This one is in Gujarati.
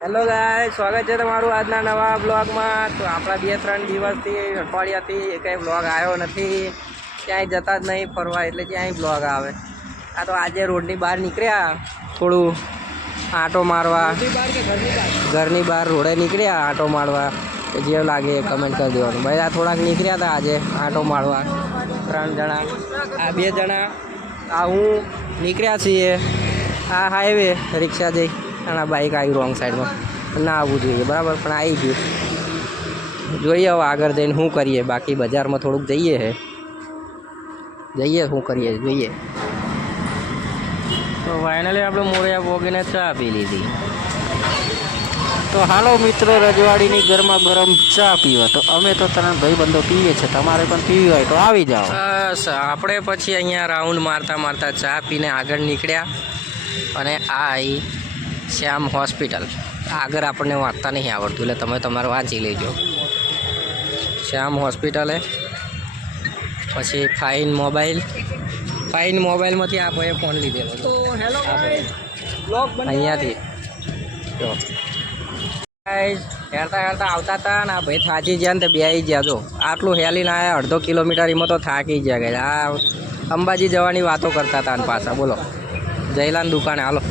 હેલો ગાય, સ્વાગત છે તમારું આજના નવા બ્લોગમાં। તો આપણા 2-3 દિવસથી અઠવાડિયાથી કંઈ બ્લોગ આવ્યો નથી, ક્યાંય જતા જ નહીં ફરવા, એટલે ક્યાંય બ્લોગ આવે। આ તો આજે રોડની બહાર નીકળ્યા, થોડું આંટો મારવા, ઘરની બહાર રોડે નીકળ્યા આંટો મારવા। જે લાગે એ કમેન્ટ કરી દેવાનું ભાઈ। આ થોડાક નીકળ્યા હતા આજે આંટો મારવા, 3 જણા, આ 2 જણા, આ હું નીકળ્યા છીએ। આ હાઈવે રિક્ષા જઈ અને બાઇક આવી રોંગ સાઈડમાં, ના આવવું જોઈએ બરાબર, પણ આવી ગયું। જોઈએ હવે આગળ જઈને શું કરીએ, બાકી બજારમાં થોડુંક જઈએ શું કરીએ જોઈએ। તો ફાઇનલી આપણે મોરિયા પોગીને ચા પી લીધી। તો હાલો મિત્રો, રજવાડીની ગરમા ગરમ ચા પીવા તો અમે તો 3 ભાઈબંધો પીએ છીએ, તમારે પણ પીવી હોય તો આવી જાઓ। બસ આપણે પછી અહીંયા રાઉન્ડ મારતા મારતા ચા પીને આગળ નીકળ્યા, અને આ આવી શ્યામ હોસ્પિટલ। આગળ આપણને વાંચતા નહીં આવડતું, એટલે તમે તમારે વાંચી લેજો। શ્યામ હોસ્પિટલે પછી ફાઇન મોબાઈલમાંથી આ ભાઈએ ફોન લીધેલો। તો હેલો અહીંયાથી જો હેરતા આવતા હતા ને, આ ભાઈ થાકી ગયા ને, તે બેસી ગયા। જો આટલું હેલીને આવ્યા, અડધો કિલોમીટર એમાં તો થાકી ગયા। આ અંબાજી જવાની વાતો કરતા હતા અને પાછા બોલો જયલાની દુકાને હાલો।